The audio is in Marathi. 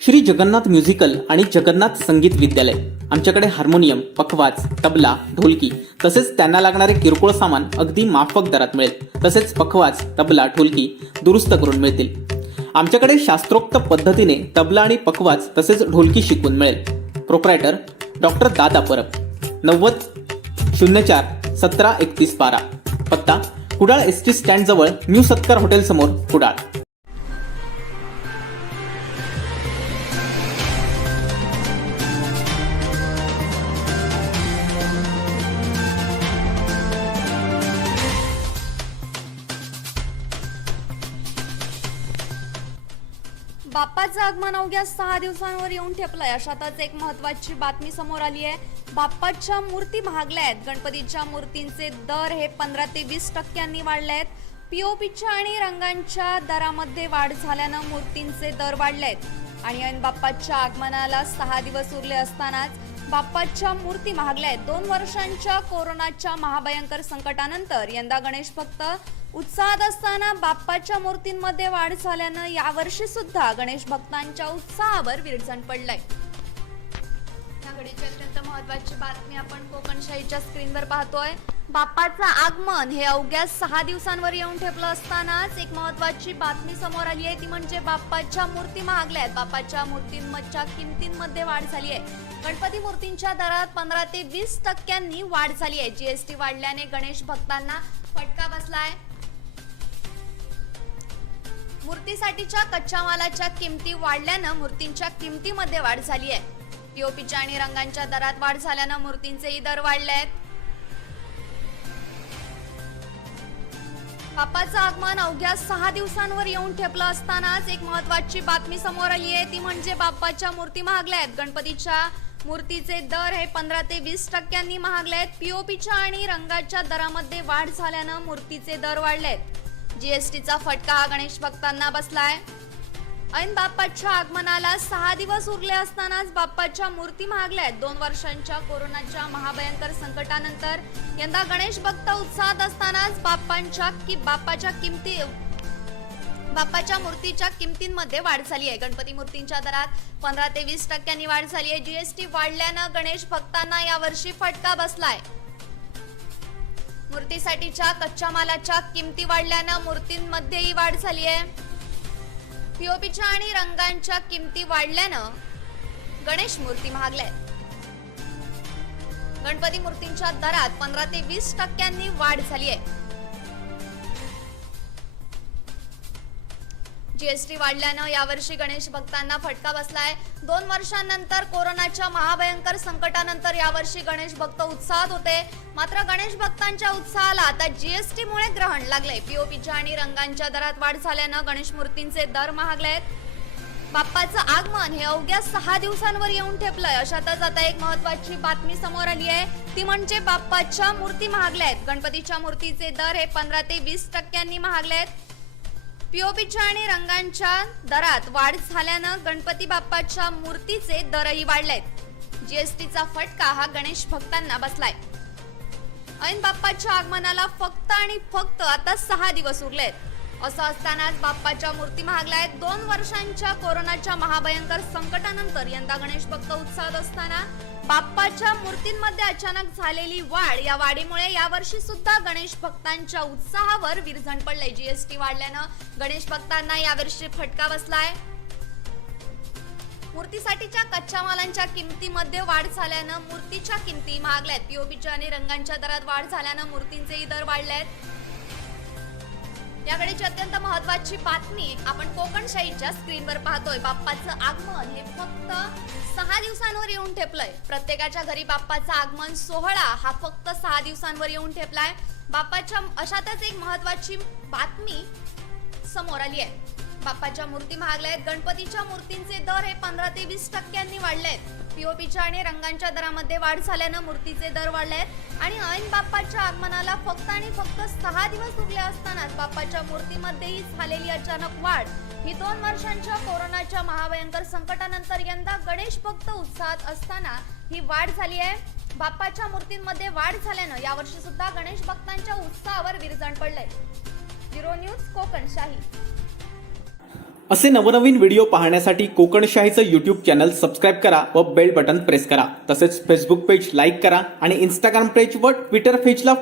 श्री जगन्नाथ म्युझिकल आणि जगन्नाथ संगीत विद्यालय। आमच्याकडे हार्मोनियम, पखवाज, तबला, ढोलकी तसेच त्यांना लागणारे किरकोळ सामान अगदी माफक दरात मिळेल। तसेच पखवाज, तबला, ढोलकी दुरुस्त करून मिळतील। आमच्याकडे शास्त्रोक्त पद्धतीने तबला आणि पखवाज तसेच ढोलकी शिकवून मिळेल। प्रोप्रायटर डॉक्टर दादा परब, 90 04 17 31 12। पत्ता कुडाळ एसटी स्टँड जवळ न्यू सत्कार हॉटेल समोर, कुडाळ। बाप्पाचं आगमन अवघ्या 6 दिवसांवर येऊन ठेपलंय। अशातच एक महत्त्वाची बातमी समोर आली आहे। बाप्पाच्या मूर्ती महागल्या आहेत। गणपतीच्या मूर्तींचे दर हे 15 ते 20% वाढले आहेत। पीओपीच्या आणि रंगांच्या दरामध्ये वाढ झाल्यानं मूर्तींचे दर वाढले आहेत। आणि ऐन बाप्पाच्या आगमनाला 6 दिवस उरले असतानाच बाप्पाच्या मूर्ती महागल्या आहेत। 2 वर्षांच्या कोरोनाच्या महाभयंकर संकटानंतर यंदा गणेश भक्त उत्साहात असताना बाप्पाच्या मूर्तींमध्ये वाढ झाल्यानं यावर्षी सुद्धा गणेश भक्तांच्या उत्साहावर विरजण पडलंय। या घडीची अत्यंत महत्त्वाची बातमी आपण कोकणशाहीच्या स्क्रीनवर पाहतोय। बाप्पाचं आगमन हे अवघ्या 6 दिवसांवर येऊन ठेपलं असतानाच एक महत्त्वाची बातमी समोर आली आहे, ती म्हणजे बाप्पाच्या मूर्ती महागल्या आहेत। बाप्पाच्या मूर्तींच्या किमतींमध्ये वाढ झाली आहे। गणपती मूर्तींच्या दरात 15 ते 20% वाढ झाली आहे। जीएसटी वाढल्याने गणेश भक्तांना फटका बसलाय। मूर्तीसाठीच्या कच्च्या मालाच्या किमती वाढल्यानं मूर्तींच्या किमतीमध्ये वाढ झाली आहे। पीओपीच्या आणि रंगांच्या दरात वाढ झाल्यानं मूर्तींचेही दर वाढले आहेत। बाप्पाचं आगमन अवघ्या 6 दिवसांवर येऊन ठेपलं असतानाच एक महत्त्वाची बातमी समोर आली आहे, ती म्हणजे बाप्पाच्या मूर्ती महागल्या आहेत। गणपतीच्या मूर्तीचे दर हे 15 ते 20% महागले आहेत। पीओपीच्या आणि रंगाच्या दरामध्ये वाढ झाल्यानं मूर्तीचे दर वाढले आहेत। जीएसटीचा फटका हा गणेश भक्तांना बसलाय। ऐन बाप्पाच्या आगमनाला 6 दिवस उरले असतानाच बाप्पाच्या मूर्ती महागल्या आहेत। 2 वर्षांच्या कोरोनाच्या महाभयंकर संकटानंतर यंदा गणेश भक्त उत्साहात असतानाच बाप्पाच्या मूर्तीच्या किमतींमध्ये वाढ झाली आहे। गणपती मूर्तींच्या दरात 15 ते 20% वाढ झाली आहे। जीएसटी वाढल्यानं गणेश भक्तांना यावर्षी फटका बसलाय। मूर्तीसाठीच्या कच्च्या मालाच्या किमती वाढल्यानं मूर्तींमध्येही वाढ झाली आहे। पीओपीच्या आणि रंगांच्या किमती वाढल्यानं गणेश मूर्ती महागल्या आहेत। गणपती मूर्तींच्या दरात 15 ते 20% वाढ झाली आहे। जीएसटी वाढल्यानं यावर्षी गणेश भक्तांना फटका बसलाय। 2 वर्षांनंतर कोरोनाच्या महाभयंकर संकटानंतर यावर्षी गणेश भक्त उत्साहात होते, मात्र गणेश भक्तांच्या उत्साहाला आता जीएसटी मुळे ग्रहण लागले। पीओपीच्या आणि रंगांच्या दरात वाढ झाल्यानं गणेश मूर्तींचे दर महागले आहेत। बाप्पाचं आगमन हे अवघ्या 6 दिवसांवर येऊन ठेपलंय। अशातच आता एक महत्त्वाची बातमी समोर आली आहे, ती म्हणजे बाप्पाच्या मूर्ती महागल्या आहेत। गणपतीच्या मूर्तीचे दर हे 15 ते 20% महागले आहेत। पीओपीच्या आणि रंगांच्या दरात वाढ झाल्यानं गणपती बाप्पाच्या मूर्तीचे दरही वाढलेत। जीएसटीचा फटका हा गणेश भक्तांना बसलाय। ऐन बाप्पाच्या आगमनाला फक्त आणि फक्त आता 6 दिवस उरलेत। असं असतानाच बाप्पाच्या मूर्ती महागल्या आहेत। 2 वर्षांच्या कोरोनाच्या महाभयंकर संकटानंतर यंदा गणेश भक्त उत्साहात असताना बाप्पाच्या मूर्तींमध्ये अचानक झालेली वाढ, या वाढीमुळे यावर्षी सुद्धा गणेश भक्तांच्या उत्साहावर विरजण पडलंय। जीएसटी वाढल्यानं गणेश भक्तांना यावर्षी फटका बसलाय। मूर्तीसाठीच्या कच्च्या मालांच्या किमतीमध्ये वाढ झाल्यानं मूर्तीच्या किमती महागल्या आहेत। पीओपीच्या आणि रंगांच्या दरात वाढ झाल्यानं मूर्तींचेही दर वाढले आहेत। याकडेची अत्यंत महत्त्वाची बातमी आपण कोकणशाहीच्या स्क्रीनवर पाहतोय। बाप्पाचं आगमन हे फक्त 6 दिवसांवर येऊन ठेपलंय। प्रत्येकाच्या घरी बाप्पाचा आगमन सोहळा हा फक्त 6 दिवसांवर येऊन ठेपलाय। बाप्पाच्या अशातच एक महत्त्वाची बातमी समोर आली आहे। बाप्पाच्या मूर्ती महागल्या आहेत। गणपतीच्या मूर्तींचे दर हे 15 ते 20% वाढले आहेत। पीओपीच्या आणि रंगांच्या दरामध्ये वाढ झाल्यानं मूर्तीचे दर वाढले आहेत। आणि ऐन बाप्पाच्या आगमनाला फक्त आणि फक्त 6 दिवस उरले असतानाच बाप्पाच्या मूर्तीमध्येही झालेली अचानक वाढ ही 2 वर्षांच्या कोरोनाच्या महाभयंकर संकटानंतर यंदा गणेश भक्त उत्साहात असताना ही वाढ झाली आहे। बाप्पाच्या मूर्तींमध्ये वाढ झाल्यानं यावर्षी सुद्धा गणेश भक्तांच्या उत्साहावर विरजण पडलंय। Bureau news Kokanshahi. असे नवनवीन व्हिडिओ पाहण्यासाठी कोकणशाहीचं यूट्यूब चॅनल सबस्क्राईब करा व बेल बटन प्रेस करा. तसेच फेसबुक पेज लाईक करा आणि इंस्टाग्राम पेज व ट्विटर पेजला